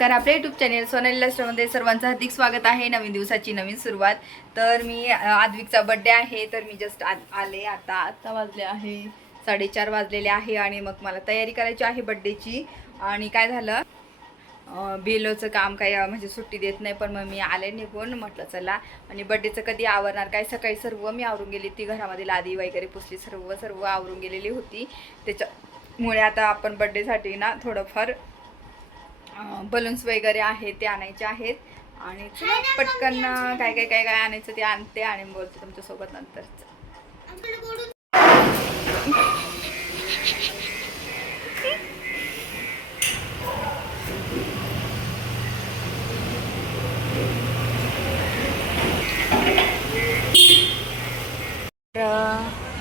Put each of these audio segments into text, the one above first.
नमस्कार. आपल्या YouTube channel Sonali लाईफस्टाईलमध्ये सर्वांचं हार्दिक स्वागत आहे. नवीन दिवसाची नवीन सुरुवात. तर मी आद्विकचा बड्डे आहे, तर मी जस्ट आले. आता वाजले आहे 4:30 वाजलेले आहे आणि मग मला तयारी करायची आहे बड्डेची. आणि काय झालं, बेलोचं काम काही म्हणजे सुट्टी देत नाही, पण मग मी आले निघून. म्हटलं चला, आणि बड्डेचं कधी आवरणार काय. सकाळी सर्व मी आवरून गेली, ती घरामध्ये लादी वगैरे पुसली, सर्व आवरून गेलेली होती. त्याच्यामुळे आता आपण बड्डेसाठी ना थोडंफार बलून्स वगैरे आहेत ते आणायचे आहेत. आणि पटकन काय आणायचं ते आणते आणि बोलते तुमच्यासोबत नंतर.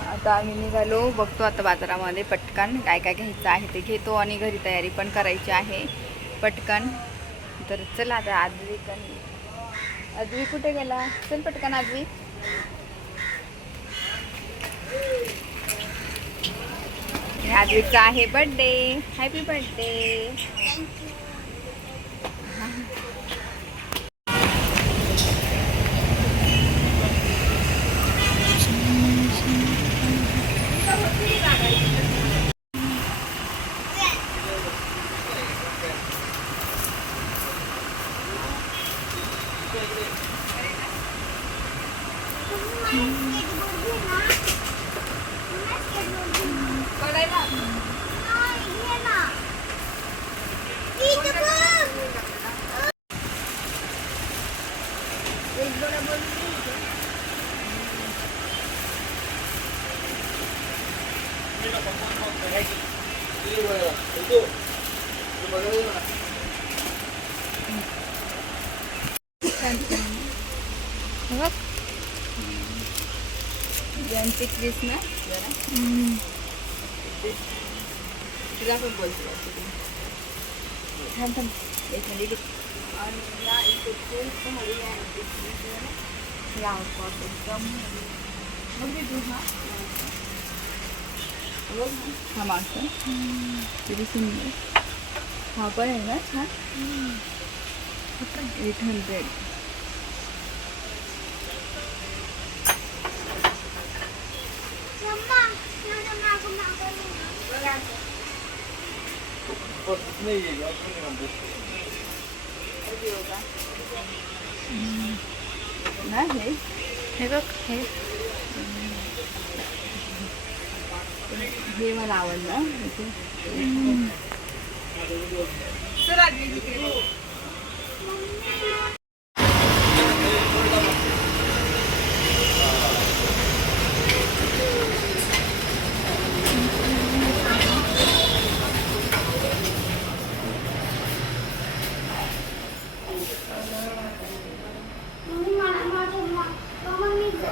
आता आम्ही निघालो, बघतो आता बाजारामध्ये पटकन काय घ्यायचं आहे ते घेतो आणि घरी तयारी पण करायची आहे पटकन. तर चला आता आद्वी कुठे गेला, चल पटकन आद्वी. आद्विकचा आहे बर्थडे. Happy birthday. यांची क्रिसमस जरा तुला पण बोलते थांब एक मिनिट. आणि या इथे खूप हवी आहे एकदम मग तू हा मागचं किती सुंदर. हा पण आहे ना छान. 800. नाही हे बघ, हे मला आवडलं.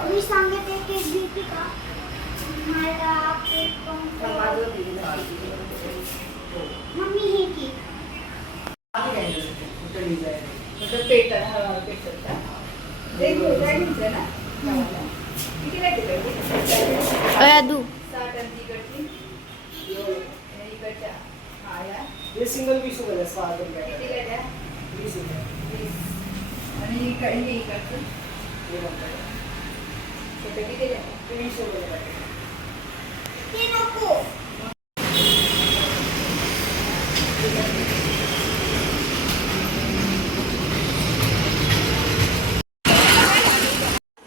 मी सांगते केक देते का मला केक मम्मी हे केक अयादू सिंगल पीस हो गया हे नको.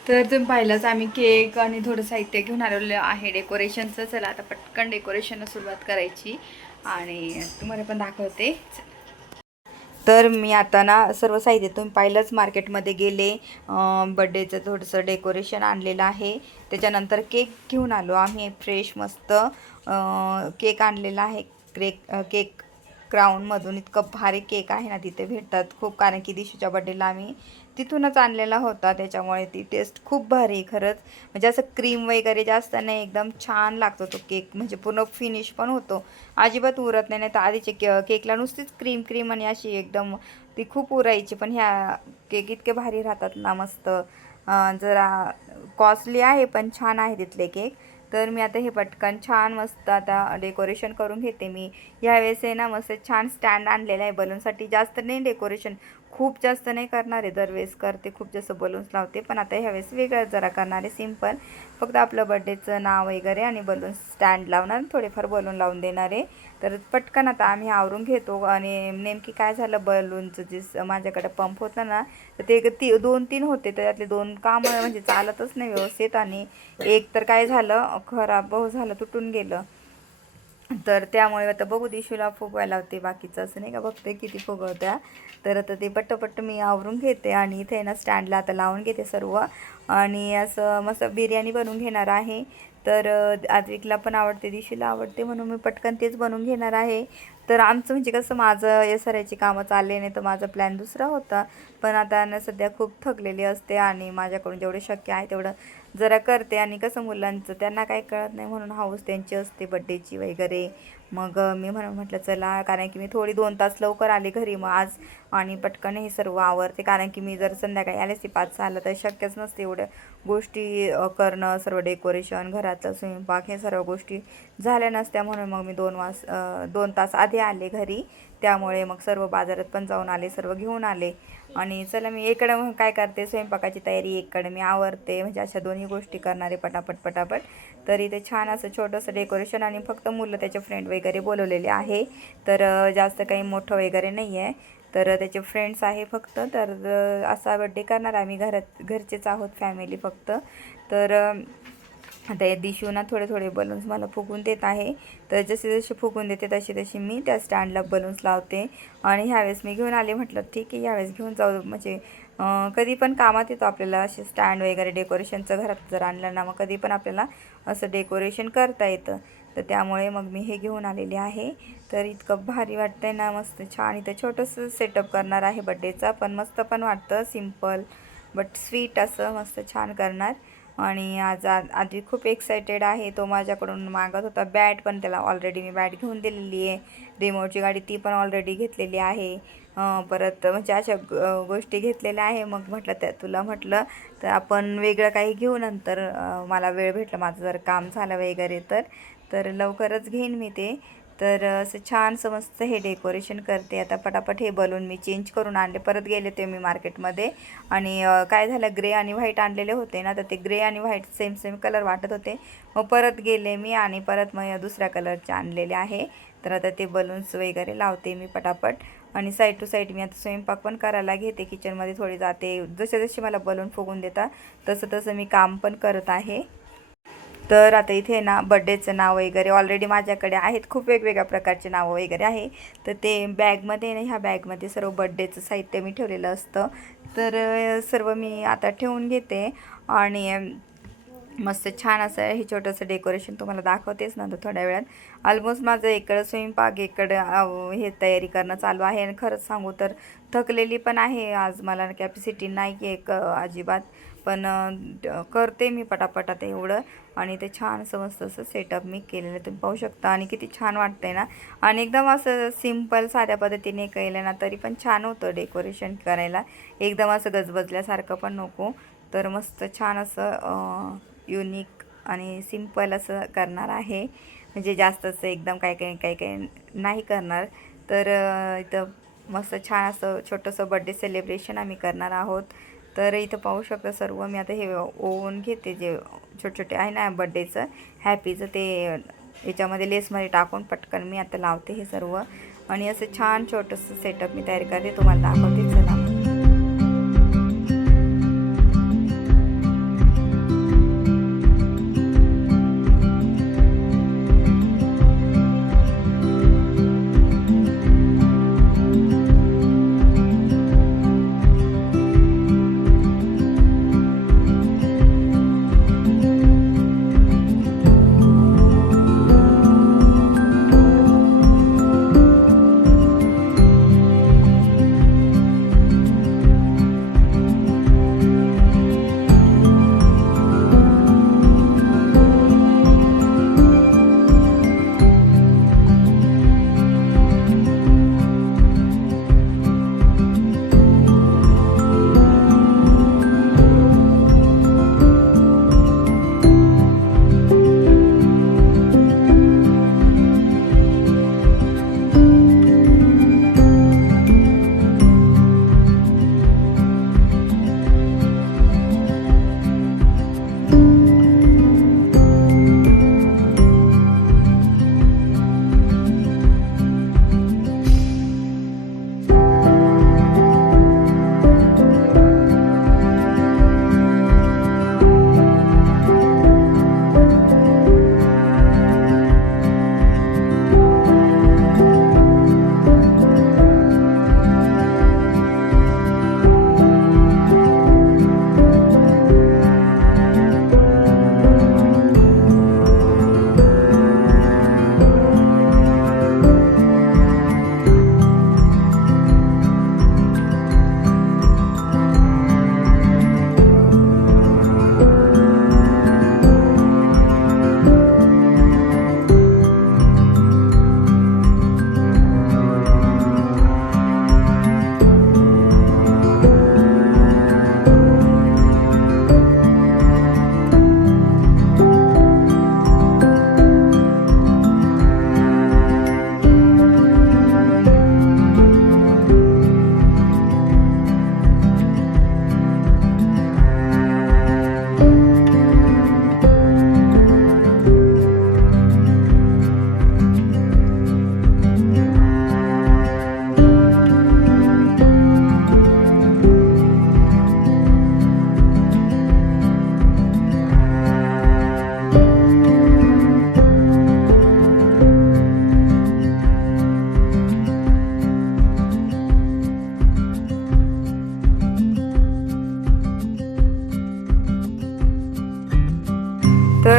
तर तुम्ही पाहिलंच, आम्ही केक आणि थोडं साहित्य घेऊन आलेलं आहे डेकोरेशनचं. चला आता पटकन डेकोरेशनला सुरुवात करायची आणि तुम्हाला पण दाखवते. तर मी आता ना सर्व साहित्य तुम्ही पाहिलंच, मार्केटमध्ये गेले, बड्डेचं थोडंसं डेकोरेशन आणलेलं आहे. त्याच्यानंतर केक घेऊन आलो आम्ही, फ्रेश मस्त केक आणलेला आहे. केक क्राऊनमधून इतकं भारी केक आहे ना, तिथे भेटतात खूप, कारण की दिशूच्या बड्डेला आम्ही तिथूनच आणलेला होता. त्याच्यामुळे ती टेस्ट खूप भारी खरंच. म्हणजे असं क्रीम वगैरे जास्त नाही, एकदम छान लागतो तो केक. म्हणजे पूर्ण फिनिश पण होतो, अजिबात उरत नाही. तर आधीचे केकला नुसतीच क्रीम आणि अशी एकदम ती खूप उरायची, पण ह्या केक इतके भारी राहतात ना, मस्त. जरा कॉस्टली आहे पण छान आहे तिथले केक. तर मी आता हे पटकन छान मस्त आता डेकोरेशन करून घेते मी. यावेळेस आहे ना मस्त छान स्टँड आणलेला आहे बलूनसाठी. जास्त नाही डेकोरेशन, खूप जास्त नाही करणार आहे. दरवेळेस करते खूप जास्त बलून्स लावते, पण आता ह्यावेळेस वेगळं जरा करणार आहे, सिम्पल. फक्त आपलं बड्डेचं नाव वगैरे आणि बलून स्टँड लावणार, थोडेफार बलून लावून देणार आहे. तर पटकन आता आम्ही आवरून घेतो. आणि नेमकी काय झालं, बलूनचं जे माझ्याकडे पंप होता ना, तर ते 2-3 होते, त्यातले 2 काम म्हणजे चालतच नाही व्यवस्थित. आणि एक तर काय झालं, खराब झालं, तुटून गेलं. तर त्यामुळे आता बघू, दिशूला फुगवायला होते, बाकीचं असं नाही का, बघते किती फुगवत्या. तर आता ते पट्ट मी आवरून घेते आणि इथे ना स्टँडला आता लावून घेते सर्व. आणि असं मस्त बिर्याणी बनवून घेणार आहे. तर आद्विकला पण आवडते, दिशूला आवडते, म्हणून मी पटकन तेच बनवून घेणार आहे. तर आमचं म्हणजे कसं, माझं SRIची कामं चालले नाही, तर माझा प्लॅन दुसरा होता. पण आता ना सध्या खूप थकलेली असते आणि माझ्याकडून जेवढे शक्य आहे तेवढं जरा करते. आणि कसं मुलांचं त्यांना काही कळत नाही, म्हणून हाऊस त्यांची असते बड्डेची वगैरे. मग मी म्हटलं चला, कारण की मी थोडी 2 तास लवकर आले घरी मग आज. आणि पटकन हे सर्व आवरते, कारण की मी जर संध्याकाळी आले असते 5-6ला तर शक्यच नसते एवढ्या गोष्टी करणं, सर्व डेकोरेशन, घरातलं स्वयंपाक, हे सर्व गोष्टी झाल्या नसत्या. म्हणून मग मी 2 तास आधी आले घरी. त्यामुळे मग सर्व बाजारात पण जाऊन आले, सर्व घेऊन आले. आणि चला, मी इकडं काय करते, स्वयंपाकाची तयारी एकडे मी आवरते, म्हणजे अशा दोन्ही गोष्टी करणारे पटापट. तर इथे छान असं छोटंसं डेकोरेशन, आणि फक्त मुलं त्याचे फ्रेंड वगैरे बोलवलेले आहे. तर जास्त काही मोठं वगैरे नाही आहे, तर त्याचे फ्रेंड्स आहे फक्त. तर असा बड्डे करणार आम्ही, घरचेच आहोत, फॅमिली फक्त. तर आता हे दिशू ना थोडे बलून्स मला फुगून देत आहे. तर जसे फुगून देते तशी मी त्या स्टँडला बलून्स लावते. आणि ह्यावेळेस मी घेऊन आले, म्हटलं ठीक आहे यावेळेस घेऊन जाऊ, म्हणजे कधी पण कामात येतो आपल्याला असे स्टँड वगैरे डेकोरेशनचं. घरात जर आणलं ना, मग कधी पण आपल्याला असं डेकोरेशन करता येतं. तर त्यामुळे मग मी हे घेऊन आलेले आहे. तर इतकं भारी वाटतंय ना, मस्त छान. इथं छोटंसं सेटअप करणार आहे बड्डेचा, पण मस्त पण वाटतं, सिम्पल बट स्वीट असं मस्त छान करणार. आणि आज आधी खूप एक्सायटेड आहे, तो माझ्याकडून मागत होता बॅट, पण त्याला ऑलरेडी मी बॅट घेऊन दिलेली आहे. रिमोटची गाडी ती पण ऑलरेडी घेतलेली आहे. परत म्हणजे अशा गोष्टी घेतलेल्या आहे. मग म्हटलं तुला म्हटलं तर आपण वेगळं काही घेऊ नंतर, मला वेळ भेटला, माझं जर काम झालं वगैरे तर लवकरच घेईन मी ते. तर असं छानसं मस्त हे डेकोरेशन करते. आता पटापट हे बलून मी चेंज करून आणले, परत गेले ते मी मार्केटमध्ये. आणि काय झालं, ग्रे आणि व्हाईट आणलेले होते ना, तर ते ग्रे आणि व्हाईट सेम कलर वाटत होते. मग परत गेले मी आणि परत मग दुसऱ्या कलरचे आणलेले आहे. तर आता ते बलून्स वगैरे लावते मी पटापट. आणि साईड टू साईड मी आता स्वयंपाक पण करायला घेते, किचनमध्ये थोडी जाते. जसे मला बलून फुगून देतात तसं मी काम पण करत आहे. तर आता इथे ना बड्डेचं नाव वगैरे ऑलरेडी माझ्याकडे आहेत, खूप वेगवेगळ्या प्रकारचे नावं वगैरे आहे. तर ते बॅगमध्ये ना, ह्या बॅगमध्ये सर्व बड्डेचं साहित्य मी ठेवलेलं असतं. तर सर्व मी आता ठेवून घेते. आणि मस्त छान असं हे छोटंसं डेकोरेशन तुम्हाला दाखवतेच ना थोड्या वेळात. ऑलमोस्ट माझं इकडं स्वयंपाक, इकडं हे तयारी करणं चालू आहे. आणि खरंच सांगू तर थकलेली पण आहे आज, मला कॅपॅसिटी नाही आहे अजिबात. पण करते मी पटापट आता एवढं. आणि ते छान मस्त असं सेटअप मी केलेलं तुम्ही पाहू शकता. आणि किती छान वाटतंय ना. आणि एकदम असं सिम्पल साध्या पद्धतीने केलं ना तरी पण छान होतं डेकोरेशन करायला, एकदम असं गजबजल्यासारखं पण नको. तर मस्त छान असं युनिक आणि सिम्पल असं करणार आहे, म्हणजे जास्त असं एकदम काही नाही करणार. तर इथं मस्त छान असं छोटंसं बड्डे सेलिब्रेशन आम्ही करणार आहोत. तर इथं पाहू शकता सर्व मी आता हे ओव्हन घेते, जे छोटे आहे ना बड्डेचं हॅपीचं, ते याच्यामध्ये लेसमध्ये टाकून पटकन मी आता लावते हे सर्व. आणि असं छान छोटंसं सेटअप मी तयार करते, तुम्हाला दाखवते. चला.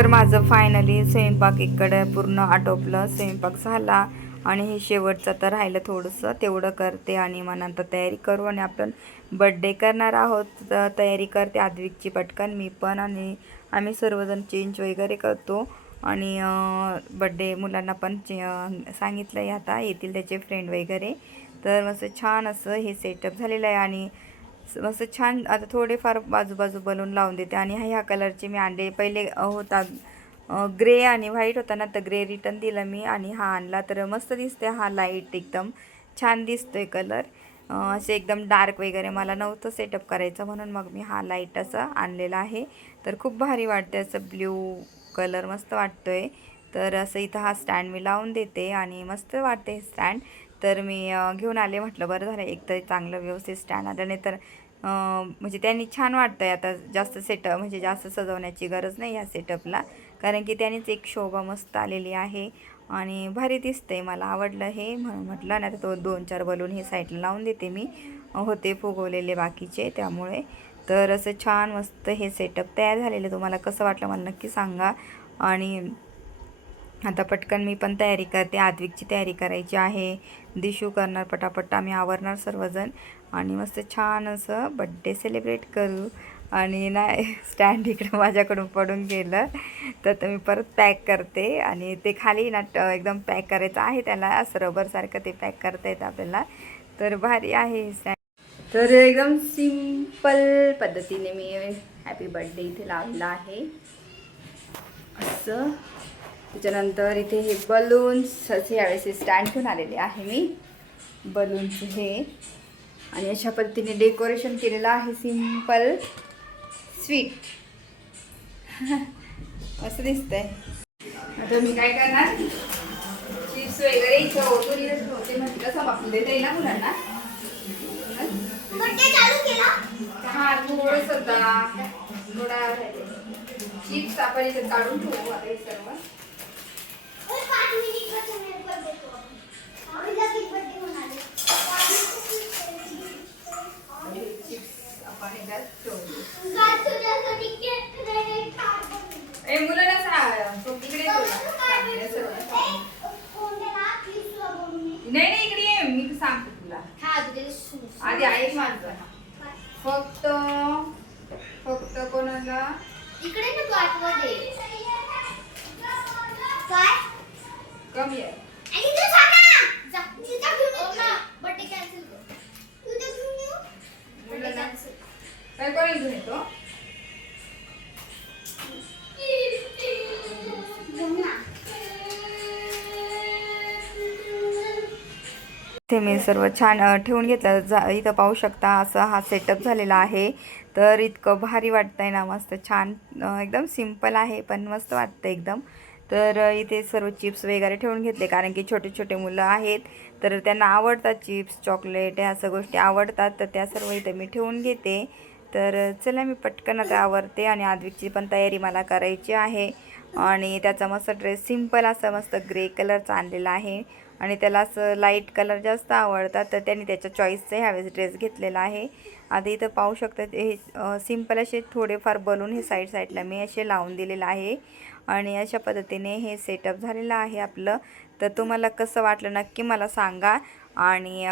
तर माझं फायनली स्वयंपाक इकडं पूर्ण आटोपलं, स्वयंपाक झाला आणि हे शेवटचं तर राहिलं थोडंसं, तेवढं करते आणि मग नंतर तयारी करू आणि आपण बड्डे करणार आहोत. तर तयारी करते आद्विकची पटकन, मी पण, आणि आम्ही सर्वजण चेंज वगैरे करतो आणि बड्डे मुलांना पण सांगितलं आहे आता येतील त्याचे फ्रेंड वगैरे. तर मस्त छान असं हे सेटअप झालेलं आहे आणि मस्त छान. आता थोडेफार बाजूबाजू बलून लावून देते आणि ह्या कलरचे मी आणले. पहिले होता ग्रे आणि व्हाईट होता ना, तर ग्रे रिटर्न दिला मी आणि हा आणला. तर मस्त दिसते हा लाईट, एकदम छान दिसतोय कलर. असे एकदम डार्क वगैरे मला नव्हतं सेटअप करायचं, म्हणून मग मी हा लाईट असा आणलेला आहे. तर खूप भारी वाटते, असं ब्ल्यू कलर मस्त वाटतोय. तर असं इथं हा स्टँड मी लावून देते आणि मस्त वाटते हे स्टँड. तर मी घेऊन आले, म्हटलं बरं झालं एक तर चांगलं व्यवस्थित स्टँड आलं, नाही तर म्हणजे त्यांनी छान वाटतं आहे. आता जास्त सेटअप म्हणजे जास्त सजवण्याची गरज नाही ह्या सेटअपला, कारण की त्यानेच एक शोभा मस्त आलेली आहे आणि भारी दिसते. मला आवडलं हे, म्हणून म्हटलं ना, तो 2-4 बलून हे साईडला लावून देते मी, होते फुगवलेले बाकीचे त्यामुळे. तर असं छान मस्त हे सेटअप तयार झालेलं. तुम्हाला कसं वाटलं मला नक्की सांगा. आणि आता पटकन मी पण तयारी करते, आद्विकची तयारी करायची आहे, दिशू करणार पटापट, आम्ही आवरणार सर्वजण आणि मस्त छान असं बड्डे सेलिब्रेट करू. आणि नाही स्टँड इकडं माझ्याकडून पडून गेलं, तर मी परत पॅक करते आणि ते खाली ना एकदम पॅक करायचं आहे त्याला, असं रबरसारखं ते पॅक करता येतं आपल्याला. तर भारी आहे हे स्टँड. तर एकदम सिंपल पद्धतीने मी हॅपी बर्थडे इथे लावलेला आहे असं. त्याच्यानंतर इथे हे बलून्स असे यावेळेस स्टँड घेऊन आलेले आहे मी, बलून्स हे, आणि अशा पद्धतीने डेकोरेशन केलेलं आहे, सिंपल स्वीट असं दिसतंय. आता मी काय करणार, चिप्स वगैरे इथं ओतून होते, म्हणजे कसं वापरून देता येईल ना मुलांना. हा थोडंच होता, थोडा चिप्स आपण इथे काढून ठेवू आता हे सर्व. नाही इकडे ये, मी सांगते तुला आधी. ऐक माझं, फक्त कोणाला इकडे ना आतमध्ये काय कमी आहे. आणि तू सांगा जा तिथं घेऊन ये बर्थडे कॅन्सल कर. तू तर घेऊन ये बर्थडे कॅन्सल काय कोणी घेऊन येतो. ते मी सर्व छान ठेवून घेतलं. इथं पाहू शकता असं हा सेटअप झालेला आहे. तर इतकं भारी वाटतंय ना, मस्त छान, एकदम सिंपल आहे पण मस्त वाटतं एकदम. तर इथे सर्व चिप्स वगैरे ठेवून घेतले, कारण की छोटे छोटे मुलं आहेत तर त्यांना आवडतात चिप्स, चॉकलेट ह्या सगळ्या गोष्टी आवडतात, तर त्या सर्व इथे मी ठेवून घेते. तर चला मी पटकन आता आवरते आणि आद्विकची पण तयारी मला करायची आहे. आणि त्याचा मस्त ड्रेस सिंपल असा मस्त ग्रे कलरचा आणलेला आहे आणि त्याला असं लाईट कलर जास्त आवडतात, तर त्यांनी त्याच्या चॉईसचा ह्यावेळेस ड्रेस घेतलेला आहे. आता इथं पाहू शकता हे सिंपल असे थोडेफार बलून हे साईडला मी असे लावून दिलेलं आहे आणि अशा पद्धतीने हे सेटअप झालेलं आहे आपलं. तर तुम्हाला कसं वाटलं नक्की मला सांगा. आणि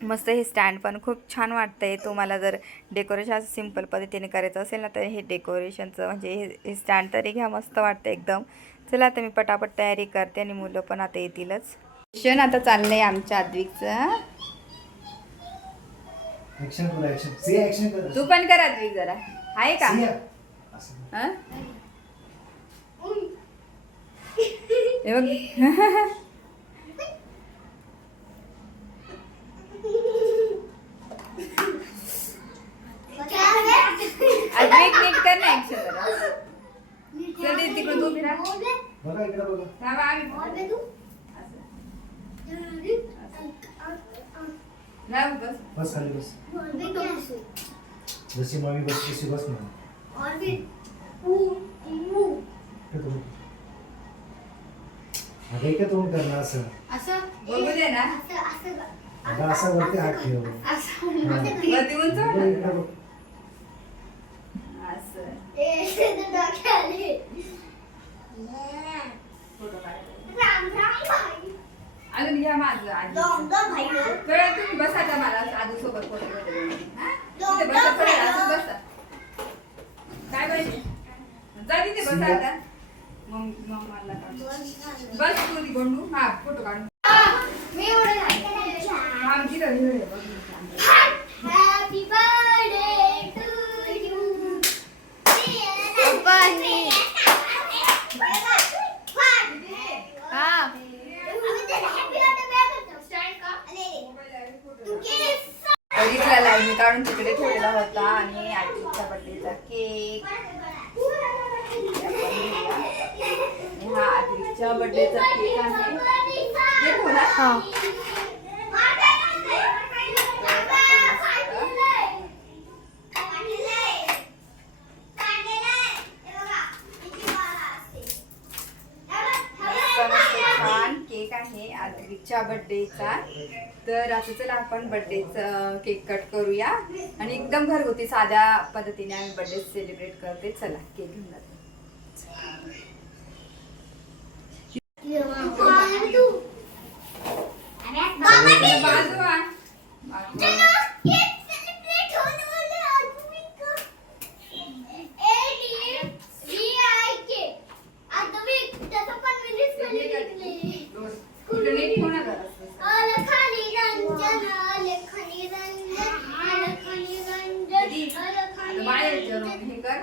मस्त हे स्टँड पण खूप छान वाटतं आहे. तुम्हाला जर डेकोरेशन असं सिंपल पद्धतीने करायचं असेल ना, तर हे डेकोरेशनचं म्हणजे हे स्टँड तरी घ्या, मस्त वाटतं एकदम. चला आता मी पटापट तयारी करते आणि मुलं पण आता येतीलच. क्षण आता चाललंय आमच्या आद्विकचं. तू पण कर आद्विक जरा, आहे का. हे बघ आद्विक नीट कर ना ऍक्शन जरा. चल तिकडून उभी राहा. बघा इकडे बघा. थांबा आम्ही राहू बस. बस खाली बस. जशी मम्मी बस तशी बस ना. आता तुम्ही करणार असं बघू दे ना. आता असं वरती हात ठेव. वरती उंच. इकडे बघ. असं डोक्याले फोटो काढायला. राम राम भाई. अजून घ्या माझं आजी. दोन भाई. कळलं तुम्ही बसा आता मला आजू सोबत फोटो काढायला. हा? दोन तिथे बसा, भाई. असं बसा. काय पाहिजे जा तिथे बसा आता. मग मला काढ. बस तू ती गोंडू. हा फोटो काढून. मी एवढं नाही. आमची रवी आहे बघ. Happy birthday to you. Bunny. हा बघितला लाईव्ह मी काढून तिकडे ठेवलेला होता आणि आजीच्या बर्थडेचा केक. आणि हा आजीच्या बर्थडेचा केक आहे. हे ठेवला? हा. छान केक आहे आदितीच्या बर्थडेचा. तर आता चला आपण बर्थडेचा केक कट करूया आणि एकदम घरगुती साध्या पद्धतीने आम्ही बर्थडे सेलिब्रेट करते. चला केक घेऊन जातो. बाजू आण. इकडे नीट ठेव ना जरासं. आता बाहेर विचारून हे कर.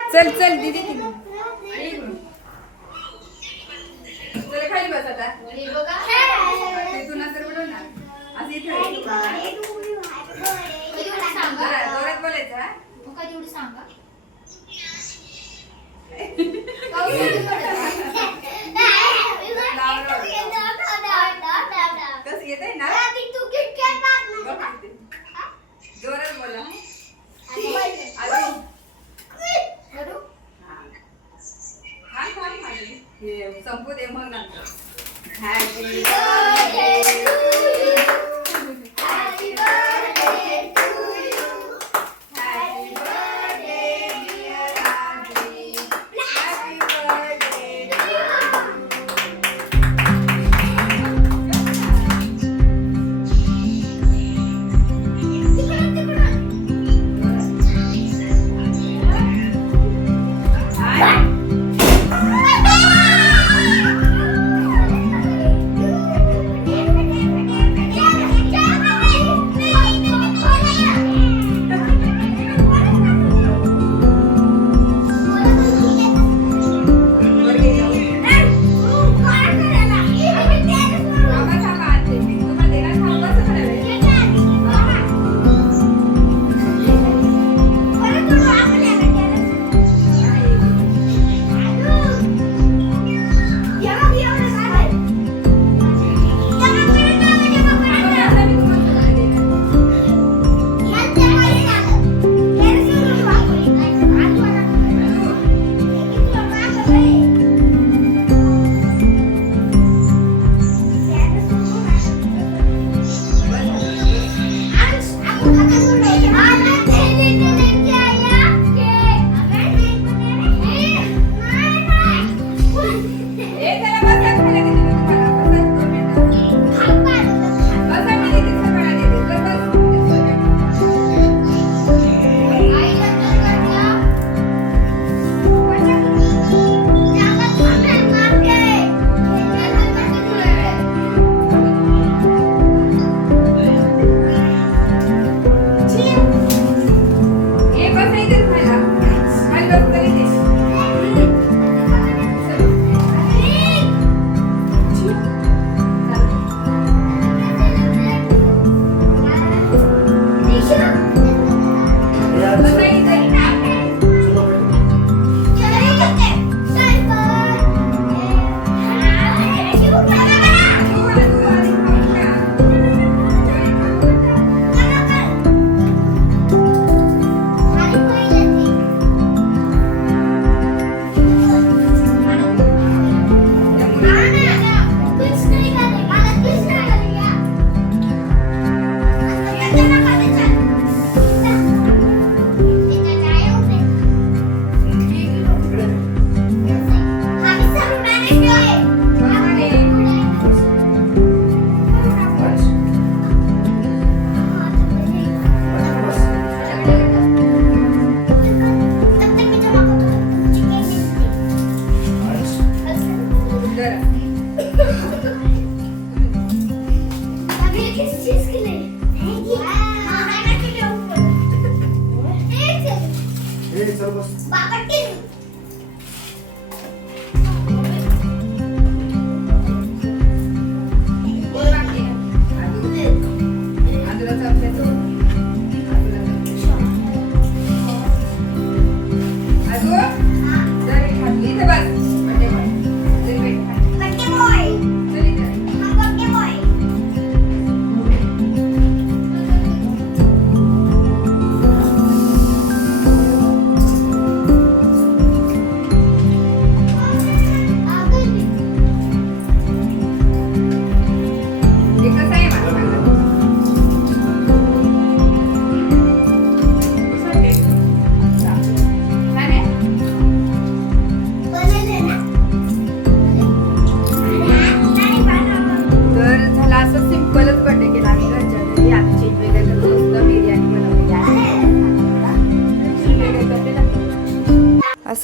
चल चल दीदी तिकडे. आणि इकडून. चल खाली बस आता. तिथून नंतर बोलव ना. असं इथे जोरात बोलायचं हा? कसं येतंय ना? बघ इथे. जोरात बोला. अजून. हा, खा खाली. हे संपू दे मग नंतर. हॅपी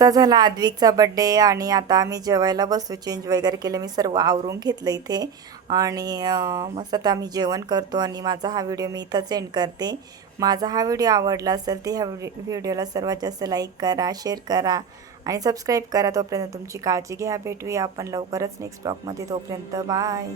असा झाला आद्विकचा बड्डे आणि आता आम्ही जेवायला बसतो. चेंज वगैरे केलं, मी सर्व आवरून घेतलं इथे आणि मस्त आता आम्ही जेवण करतो आणि माझा हा व्हिडिओ मी इथंच एंड करते. माझा हा व्हिडिओ आवडला असेल तर ह्या व्हिडिओला सर्वात जास्त लाईक करा, शेअर करा आणि सबस्क्राईब करा. तोपर्यंत तुमची काळजी घ्या. भेटूया आपण लवकरच नेक्स्ट ब्लॉगमध्ये. तोपर्यंत बाय.